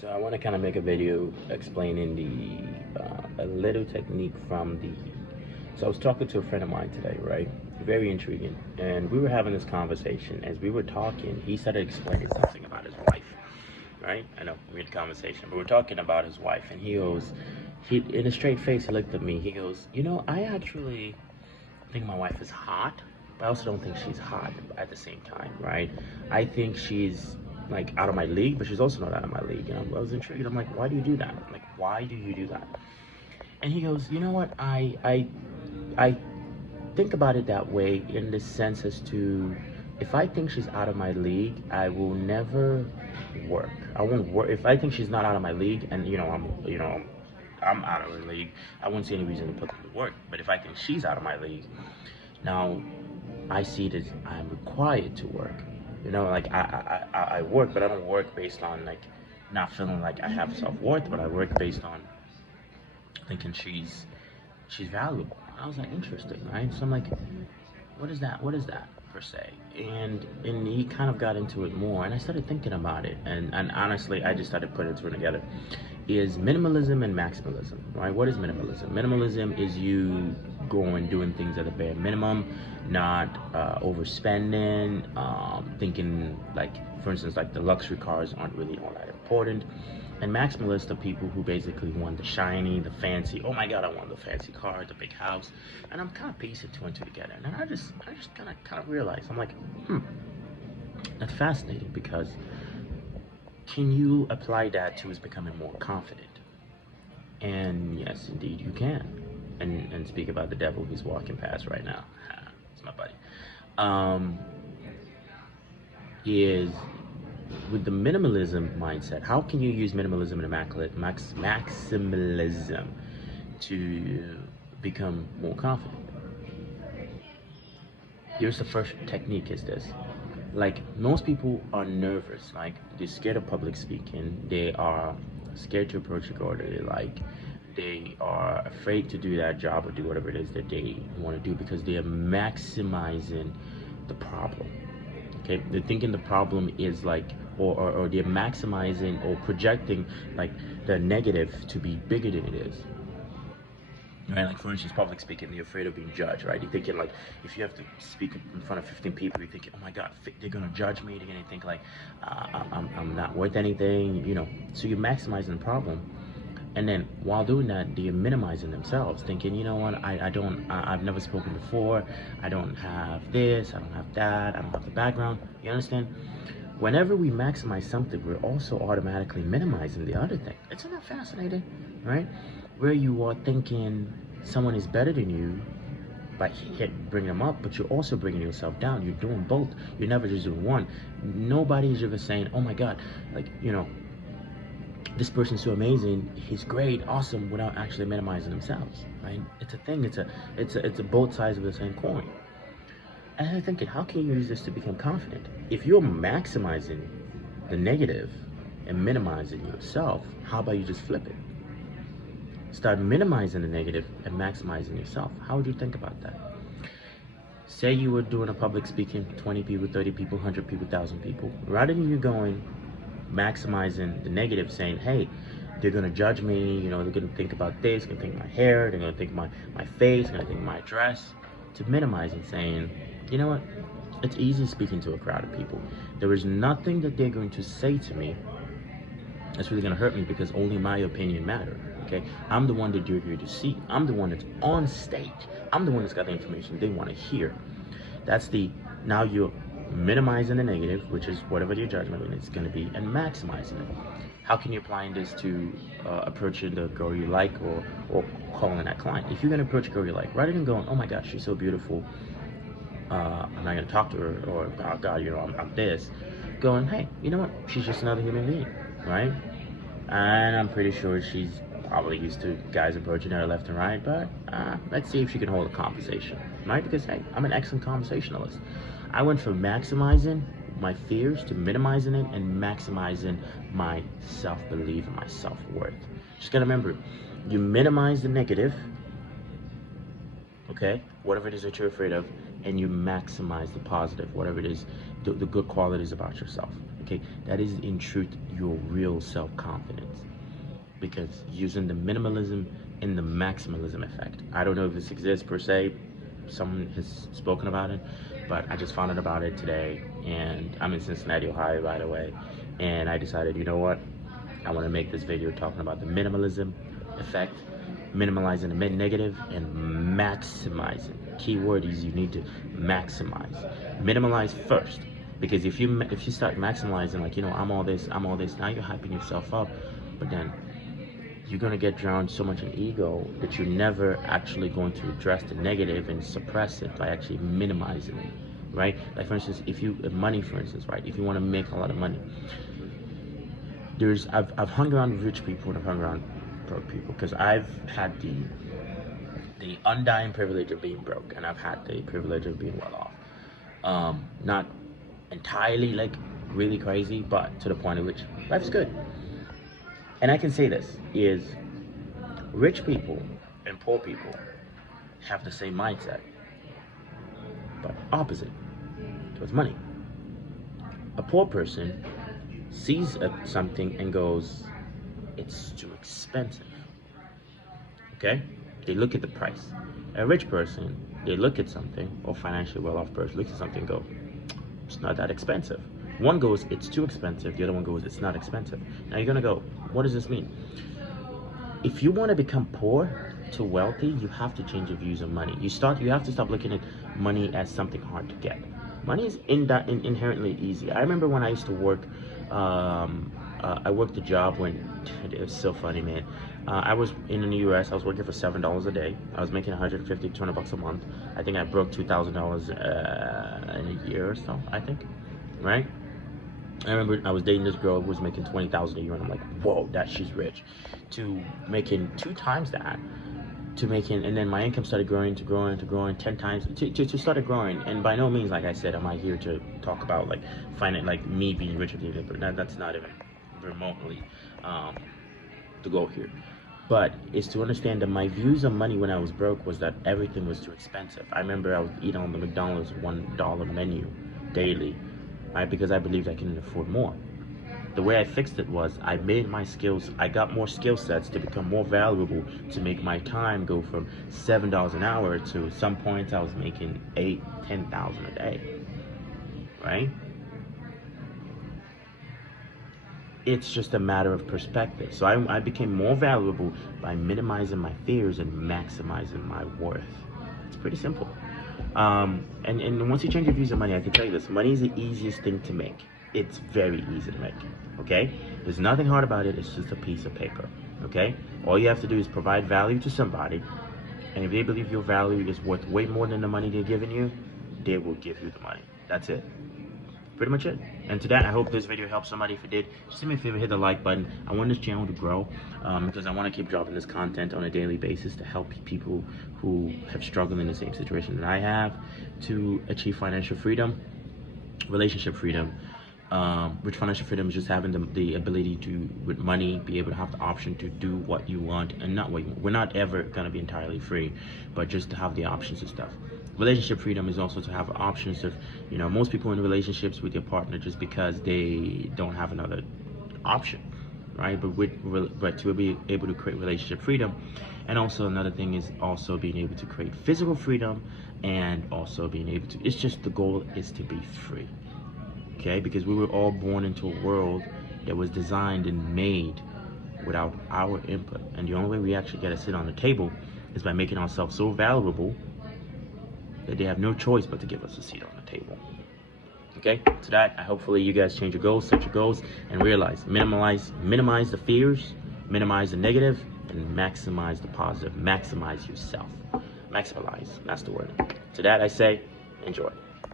So I want to kind of make a video explaining a little technique from the. So I was talking to a friend of mine today, right? Very intriguing, and we were having this conversation. As we were talking, he started explaining something about his wife, right? I know weird conversation, but we're talking about his wife, and he goes, he in a straight face, he looked at me. He goes, I actually think my wife is hot, but I also don't think she's hot at the same time, right? I think she's like out of my league, but she's also not out of my league. And I was intrigued. I'm like, why do you do that? Like, why do you do that? And he goes, you know what? I think about it that way in the sense as to if I think she's out of my league, I will never work. I won't work if I think she's not out of my league, and I'm out of her league. I wouldn't see any reason to put them to work. But if I think she's out of my league, now I see it as I'm required to work. Like I work, but I don't work based on like not feeling like I have self worth, but I work based on thinking she's valuable. I was like, interesting, right? So I'm like, what is that? What is that per se? And he kind of got into it more, and I started thinking about it, and honestly, I just started putting two together. Is minimalism and maximalism, right? What is minimalism? Minimalism is you going doing things at the bare minimum, not overspending, thinking like, for instance, like the luxury cars aren't really all that important. And maximalists are people who basically want the shiny, the fancy. Oh my God, I want the fancy car, the big house, and I'm kind of piecing two and two together. And I just kind of realized, I'm like, that's fascinating because can you apply that to us becoming more confident? And yes, indeed, you can. And speak about the devil who's walking past right now. It's my buddy. Um, is with the minimalism mindset, how can you use minimalism and maximalism to become more confident? Here's the first technique is this. Like most people are nervous, like they're scared of public speaking, they are scared to approach a girl that they like, they are afraid to do that job or do whatever it is that they want to do because they are maximizing the problem. Okay, they're thinking the problem is like, or they're maximizing or projecting like the negative to be bigger than it is. Right, like for instance, public speaking, you're afraid of being judged, right? You're thinking like, if you have to speak in front of 15 people, you're thinking, oh my God, they're gonna judge me. They're gonna think like I'm not worth anything. So you're maximizing the problem, and then while doing that, they're minimizing themselves, thinking, you know what, I've never spoken before. I don't have this. I don't have that. I don't have the background. You understand? Whenever we maximize something, we're also automatically minimizing the other thing. Isn't that fascinating, right? Where you are thinking someone is better than you by bringing them up, but you're also bringing yourself down. You're doing both. You're never just doing one. Nobody is ever saying, oh my God, like, this person's so amazing, he's great, awesome, without actually minimizing themselves, right? It's a thing. It's a both sides of the same coin. And I'm thinking, how can you use this to become confident? If you're maximizing the negative and minimizing yourself, how about you just flip it? Start minimizing the negative and maximizing yourself. How would you think about that? Say you were doing a public speaking, 20 people, 30 people, 100 people, 1,000 people. Rather than you going maximizing the negative, saying, hey, they're gonna judge me, they're gonna think about this, they're gonna think my hair, they're gonna think my face, they're gonna think my dress. To minimizing, saying, you know what? It's easy speaking to a crowd of people. There is nothing that they're going to say to me that's really going to hurt me because only my opinion matters. Okay? I'm the one that you're here to see. I'm the one that's on stage. I'm the one that's got the information they want to hear. Now you're minimizing the negative, which is whatever your judgment is going to be, and maximizing it. How can you apply this to approaching the girl you like or calling that client? If you're going to approach a girl you like, rather than going, oh my gosh, she's so beautiful, I'm not gonna talk to her, or oh God, I'm this. Going, hey, you know what? She's just another human being, right? And I'm pretty sure she's probably used to guys approaching her left and right, but let's see if she can hold a conversation, right? Because hey, I'm an excellent conversationalist. I went from maximizing my fears to minimizing it and maximizing my self-belief and my self-worth. Just gotta remember, you minimize the negative, okay, whatever it is that you're afraid of, and you maximize the positive, whatever it is, the good qualities about yourself. okay, that is in truth your real self-confidence. Because using the minimalism and the maximalism effect, I don't know if this exists per se, someone has spoken about it, but I just found out about it today, and I'm in Cincinnati, Ohio, by the way, and I decided, you know what, I want to make this video talking about the minimalism effect, minimalizing the negative, and maximizing. Key word is you need to maximize. Minimalize first, because if you start maximizing, like, you know, I'm all this, now you're hyping yourself up, but then you're going to get drowned so much in ego that you're never actually going to address the negative and suppress it by actually minimizing it, right? Like, for instance, if you money, for instance, right, if you want to make a lot of money, I've hung around rich people and I've hung around broke people, because I've had the undying privilege of being broke, and I've had the privilege of being well off. Not entirely like really crazy, but to the point at which life's good. And I can say this is, rich people and poor people have the same mindset, but opposite towards money. A poor person sees something and goes, it's too expensive. Okay? They look at the price. A rich person, they look at something, or financially well-off person looks at something and go, it's not that expensive. One goes, it's too expensive. The other one goes, it's not expensive. Now you're gonna go, what does this mean? If you want to become poor to wealthy, you have to change your views on money. You have to stop looking at money as something hard to get. Money is inherently easy. I remember when I used to work, I worked a job when, it was so funny, man. I was in the US, I was working for $7 a day. I was making $150 to $200 a month. I think I broke $2,000 in a year or so, I think, right? I remember I was dating this girl who was making $20,000 a year, and I'm like, whoa, she's rich. To making 2 times that, and then my income started growing, 10 times, to started growing. And by no means, like I said, am I here to talk about like me being rich or anything, but that's not even remotely the goal here. But it's to understand that my views on money when I was broke was that everything was too expensive. I remember I would eat on the McDonald's $1 menu daily, right? Because I believed I can afford more. The way I fixed it was I got more skill sets to become more valuable, to make my time go from $7 an hour to some points I was making $8,000-$10,000 a day, right? It's just a matter of perspective. So I became more valuable by minimizing my fears and maximizing my worth. It's pretty simple. And once you change your views on money, I can tell you this: money is the easiest thing to make. It's very easy to make. Okay? There's nothing hard about it. It's just a piece of paper. Okay? All you have to do is provide value to somebody, and if they believe your value is worth way more than the money they're giving you, they will give you the money. That's it. Pretty much it. And to that, I hope this video helped somebody. If it did, just do me a favor, hit the like button. I want this channel to grow because I want to keep dropping this content on a daily basis to help people who have struggled in the same situation that I have to achieve financial freedom, relationship freedom. Which financial freedom is just having the ability to, with money, be able to have the option to do what you want and not what you want. We're not ever going to be entirely free, but just to have the options and stuff. Relationship freedom is also to have options of, you know, most people in relationships with their partner just because they don't have another option, right? But to be able to create relationship freedom, and also another thing is also being able to create physical freedom, and also being able to, it's just the goal is to be free. Okay, because we were all born into a world that was designed and made without our input, and the only way we actually get to sit on the table is by making ourselves so valuable that they have no choice but to give us a seat on the table. Okay, to that, hopefully you guys change your goals, set your goals, and realize, minimize the fears, minimize the negative, and maximize the positive. Maximize yourself. Maximize, that's the word. To that I say, enjoy.